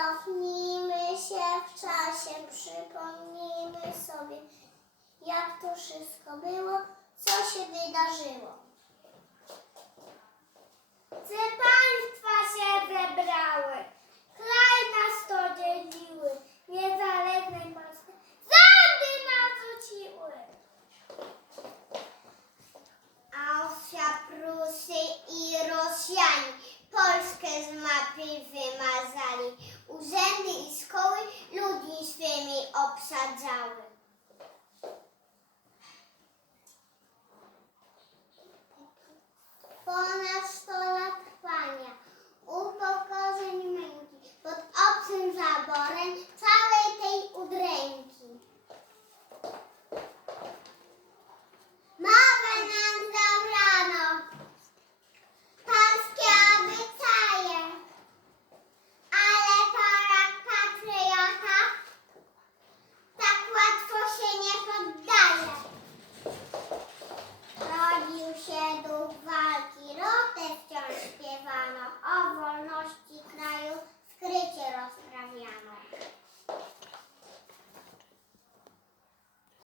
Cofnijmy się w czasie, przypomnijmy sobie, jak to wszystko było, co się wydarzyło.